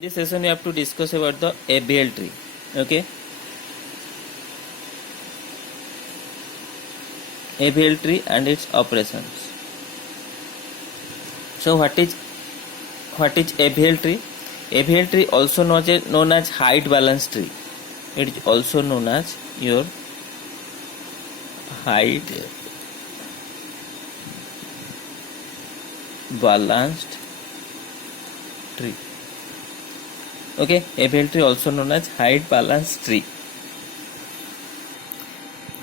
This session we have to discuss about the ABL tree. Okay, ABL tree and its operations. So what is ABL tree? ABL tree also known as height balance tree. It is also known as your height balanced tree. Okay, ABL tree also known as height balance tree.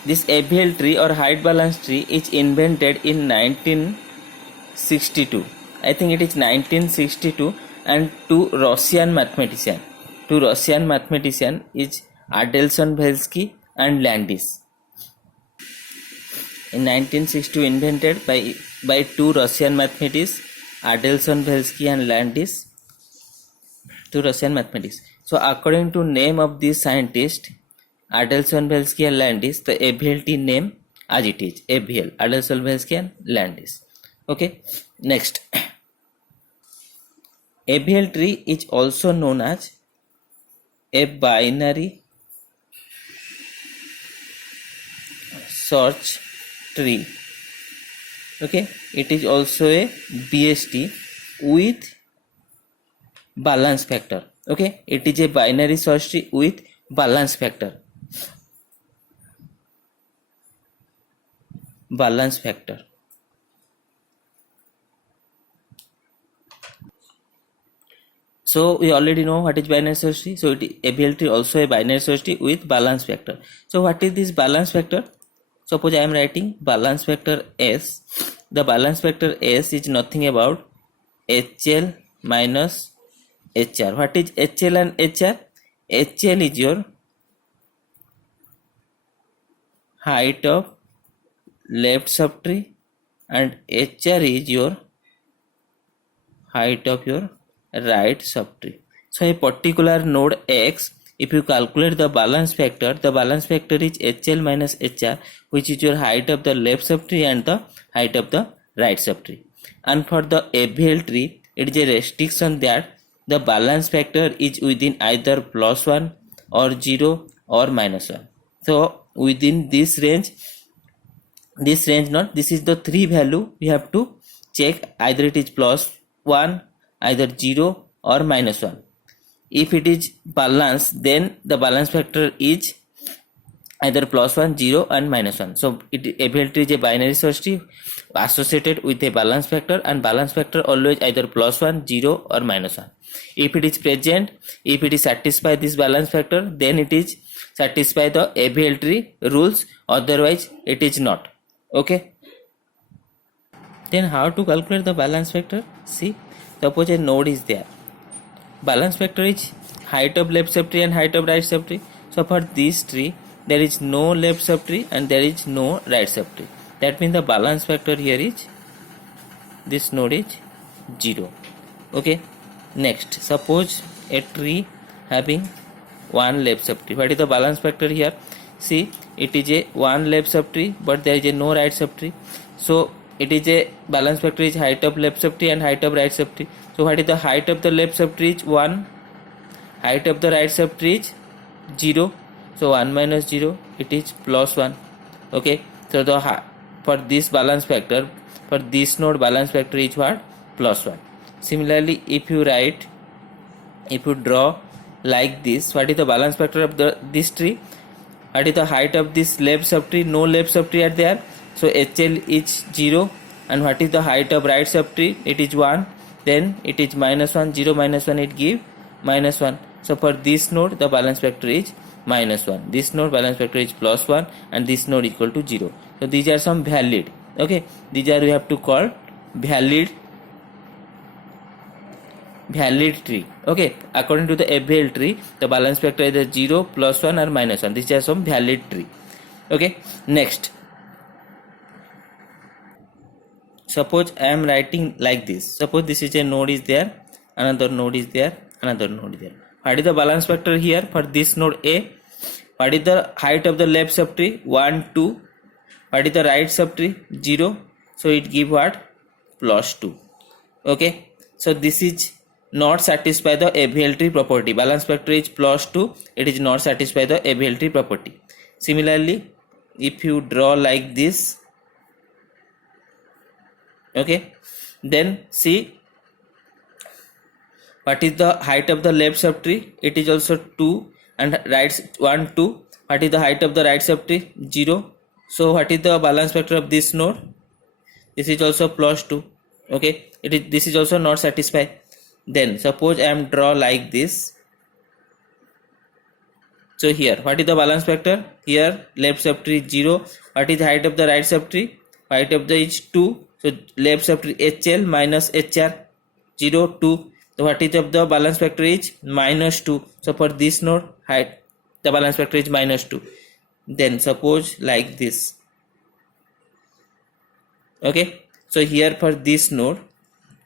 This ABL tree or height balance tree is invented in 1962. I think it is 1962, and two Russian mathematician is Adelson-Velsky and Landis. In 1962 invented by two Russian mathematicians, Adelson-Velsky and Landis. To Russian mathematics. So according to name of these scientists, Adelson-Velsky and Landis, the ABL tree name as it is ABL, Adelson-Velsky and Landis. Okay, next, ABL tree is also known as a binary search tree. Okay, it is also a BST with balance factor. Okay, it is a binary search tree with balance factor. So we already know what is binary search tree. So ABL tree also a binary search tree with balance factor. So what is this balance factor? Suppose I am writing balance factor S. The balance factor S is nothing about HL minus HR. What is HL and HR? HL is your height of left subtree and HR is your height of your right subtree. So a particular node X, if you calculate the balance factor is HL minus HR, which is your height of the left subtree and the height of the right subtree. And for the ABL tree, it is a restriction that the balance factor is within either +1 or 0 or -1. So within this range this is the three value we have to check, either it is +1, either 0 or -1. If it is balanced, then the balance factor is either +1, 0 and -1. So ABL tree is a binary search tree associated with a balance factor, and balance factor always either +1, 0 or -1. If it is present, if it is satisfy this balance factor, then it is satisfy the ABL tree rules, otherwise it is not. Okay, then how to calculate the balance factor? See, suppose a node is there, balance factor is height of left subtree and height of right subtree. So for this tree there is no left subtree and there is no right subtree. That means the balance factor here is, this node is 0. Okay, next, suppose a tree having one left subtree. What is the balance factor here? See, it is a one left subtree but there is a no right subtree. So it is a balance factor is height of left subtree and height of right subtree. So what is the height of the left subtree is 1, height of the right subtree is 0. So 1 minus 0, it is +1. Okay, so for this balance factor, for this node balance factor is what? +1. Similarly, if you draw like this, what is the balance factor of this tree? What is the height of this left subtree? No left subtree are there, so HL is 0. And what is the height of right subtree? It is 1. Then it is -1, 0 minus 1, it give -1. So for this node the balance factor is -1. This node balance factor is +1 and this node equal to 0. So these are some valid. Okay, these are we have to call valid tree. Okay, according to the ABL tree, the balance factor is either 0, +1 or -1. These are some valid tree. Okay, next, suppose I am writing like this. Suppose this is a node is there, another node is there, another node is there. What is the balance factor here for this node A? What is the height of the left subtree? 1, 2. What is the right subtree? 0. So it give what? +2. Okay, so this is not satisfy the AVL tree property. Balance factor is plus 2, it is not satisfy the AVL tree property. Similarly, if you draw like this, okay, then see what is the height of the left subtree. It is also 2, and right 1 2. What is the height of the right subtree? 0. So what is the balance factor of this node? This is also plus 2. Okay, this is also not satisfied. Then suppose I am draw like this. So here, what is the balance factor? Here left subtree 0. What is the height of the right subtree? Height of the is 2. So left subtree HL minus HR 0 2. So what is of the balance factor is minus 2. So for this node, height the balance factor is minus 2. Then suppose like this. Okay, so here for this node,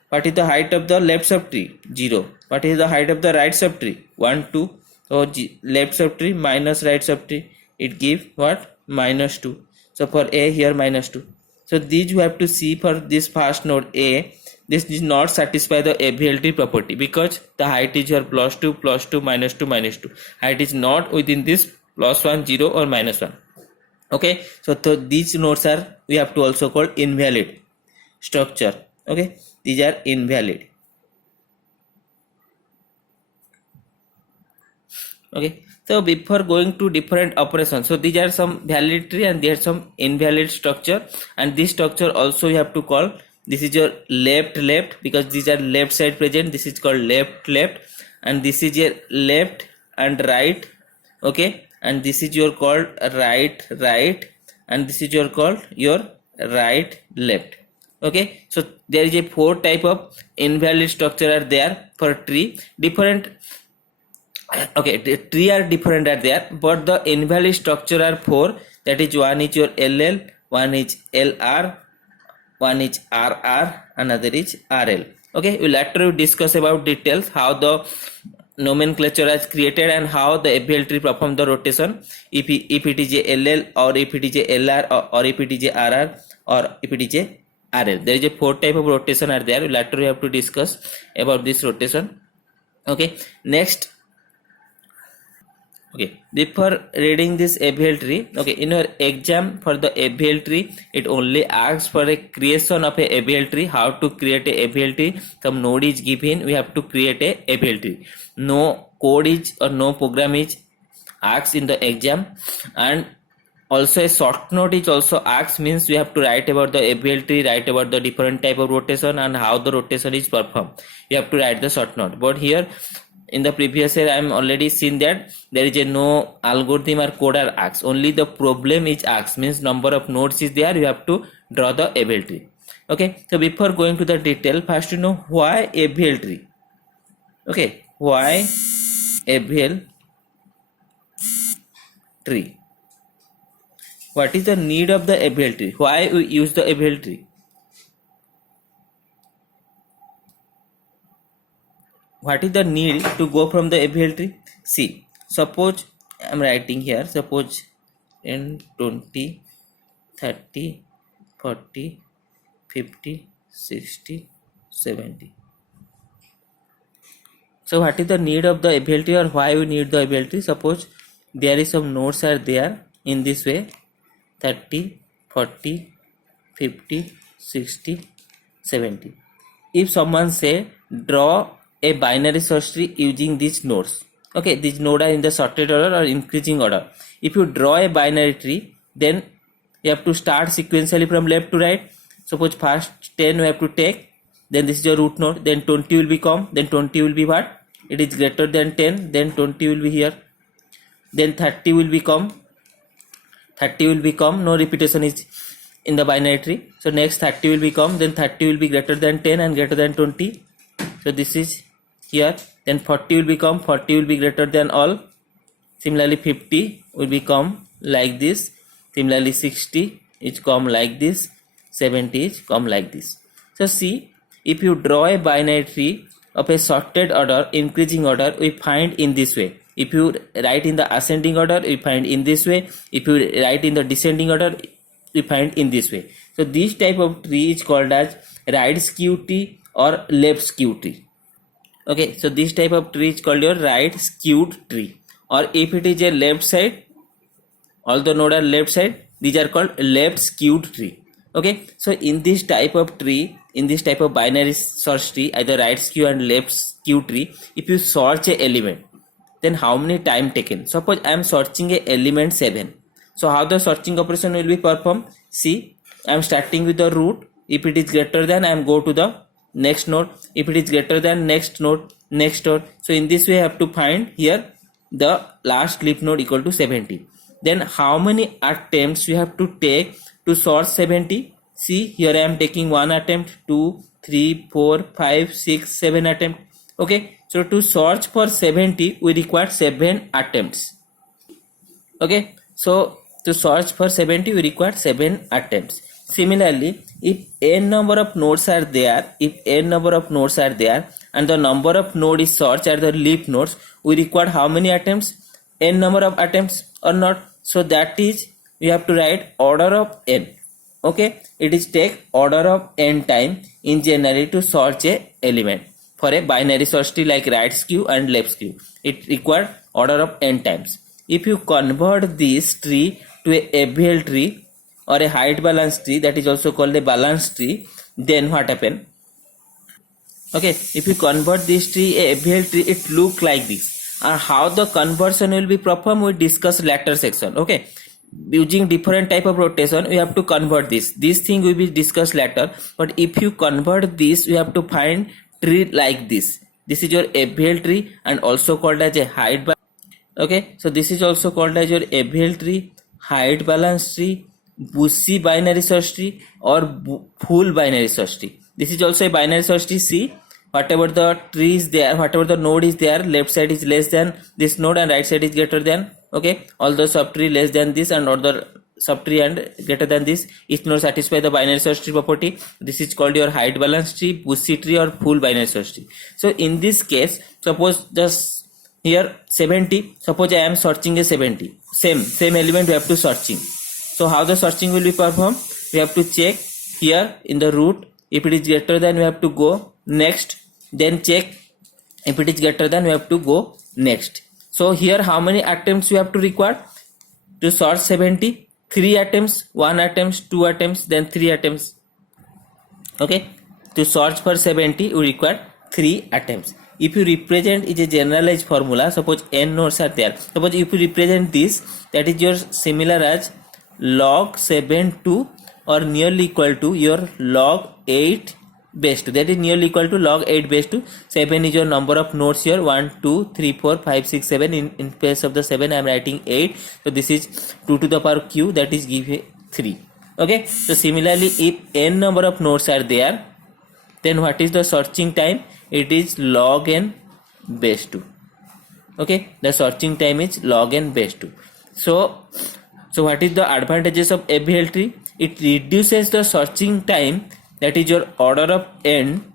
what is the height of the left subtree? 0. What is the height of the right subtree? 1 2. So left subtree minus right subtree, it gives what? Minus 2. So for A here minus 2. So these you have to see for this first node A. This does not satisfy the AVL tree property because the height is here plus 2 minus 2 minus 2. Height is not within this plus 1 0 or minus 1. Okay, so these nodes are, we have to also call invalid structure. Okay, these are invalid. Okay, so before going to different operations, so these are some valid tree and there are some invalid structure, and this structure also you have to call. This is your left because these are left side present. This is called left, and this is your left and right. Okay, and this is your called right, and this is your called your right left. Okay, so there is a 4 type of invalid structure are there for tree. Different, okay, the tree are different are there, but the invalid structure are 4. That is, one is your LL, one is LR, one is RR, another is RL. Okay, we'll later discuss about details how the nomenclature is created and how the AVL tree perform the rotation, if it is a LL or if it is a LR or if it is a RR or if it is a RL. There is a 4 type of rotation are there. Later we have to discuss about this rotation. Okay, next. Okay, before reading this AVL tree, okay, in your exam for the AVL tree, it only asks for a creation of a AVL tree. How to create a AVL tree? Some node is given, we have to create a AVL tree. No code is or no program is asked in the exam, and also a short note is also asked, means we have to write about the AVL tree, write about the different type of rotation and how the rotation is performed. You have to write the short note. But here in the previous year I am already seen that there is a no algorithm or code are asked, only the problem is asked, means number of nodes is there, you have to draw the AVL tree. Okay, so before going to the detail, first to know why AVL tree. Okay, why AVL tree? What is the need of the AVL tree? Why we use the AVL tree? What is the need to go from the AVL tree? See, suppose I am writing here, suppose in 20, 30, 40, 50, 60, 70. So what is the need of the AVL tree, or why we need the AVL tree? Suppose there is some nodes are there in this way, 30, 40, 50, 60, 70. If someone say draw a binary search tree using these nodes, okay, these nodes are in the sorted order or increasing order. If you draw a binary tree, then you have to start sequentially from left to right. Suppose first 10 you have to take, then this is your root node, then 20 will become, then 20 will be what? It is greater than 10, then 20 will be here, then 30 will become, no repetition is in the binary tree. So next 30 will become, then 30 will be greater than 10 and greater than 20. So this is here, then 40 will become, 40 will be greater than all. Similarly 50 will become like this. Similarly 60 is come like this. 70 is come like this. So see, if you draw a binary tree of a sorted order, increasing order, we find in this way. If you write in the ascending order, we find in this way. If you write in the descending order, we find in this way. So this type of tree is called as right skew tree or left skew tree. Okay, so this type of tree is called your right skewed tree. Or if it is a left side, all the node are left side, these are called left skewed tree. Okay, so in this type of tree, in this type of binary search tree, either right skew and left skew tree, if you search a element, then how many time taken? Suppose I am searching a element 7. So how the searching operation will be performed? See, I am starting with the root. If it is greater than, I am go to the next node. If it is greater than, next node, next node. So in this way I have to find here the last leaf node equal to 70. Then how many attempts you have to take to sort 70? See, here I am taking 1 attempt, 2, 3, 4, 5, 6, 7 attempt. Okay, so to search for 70 we require 7 attempts. Okay, so to search for 70 we require 7 attempts. Similarly, if n number of nodes are there, and the number of node is searched are the leaf nodes, we require how many attempts? N number of attempts or not? So that is, we have to write order of n. Okay, it is take order of n time in general to search a element. For a binary search tree like right skew and left skew, it require order of n times. If you convert this tree to a FVL tree or a height balance tree, that is also called a balance tree, then what happen? Okay, if you convert this tree a FVL tree, it look like this. And how the conversion will be performed, we discuss later section. Okay, using different type of rotation we have to convert this thing will be discussed later. But if you convert this, you have to find tree like this. This is your FVL tree and also called as a height balance. Okay, so this is also called as your FVL tree, height balance tree, bushy binary search tree, or full binary search tree. This is also a binary search tree. See, whatever the tree is there, whatever the node is there, left side is less than this node and right side is greater than. Okay, all the subtree less than this and all the subtree and greater than this, each node satisfy the binary search tree property. This is called your height balance tree, bushy tree, or full binary search tree. So in this case, suppose just here 70, suppose I am searching a 70, same element we have to searching. So how the searching will be performed? We have to check here in the root. If it is greater than, we have to go next, then check. If it is greater than, we have to go next. So here how many attempts you have to require to search 70? 3 attempts, 1 attempts, 2 attempts, then 3 attempts. Okay, to search for 70 you require 3 attempts. If you represent is a generalized formula, suppose n nodes are there. Suppose if you represent this, that is your similar as log 7 to or nearly equal to your log 8 base 2. That is nearly equal to log 8 base 2. 7 is your number of nodes here, 1, 2, 3, 4, 5, 6, 7. In place of the 7 I am writing 8. So this is 2 to the power q, that is give 3. Okay, so similarly if n number of nodes are there, then what is the searching time? It is log n base 2. Okay, the searching time is log n base 2. So what is the advantages of FVL tree? It reduces the searching time, that is your order of n,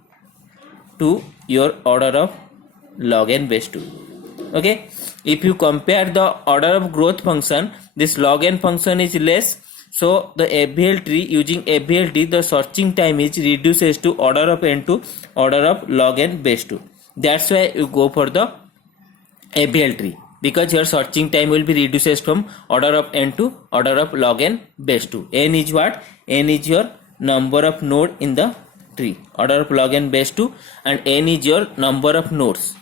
to your order of log n base 2. Okay, if you compare the order of growth function, this log n function is less. So the FVL tree, using FVL tree, the searching time is reduces to order of n to order of log n base 2. That's why you go for the FVL tree, because your searching time will be reduces from order of n to order of log n base 2. N is what? N is your number of node in the tree, order of log n base 2, and n is your number of nodes.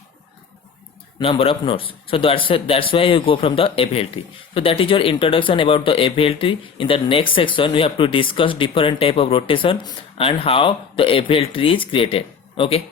So that's why you go from the FVL tree. So that is your introduction about the FVL tree. In the next section we have to discuss different type of rotation and how the FVL tree is created. Okay.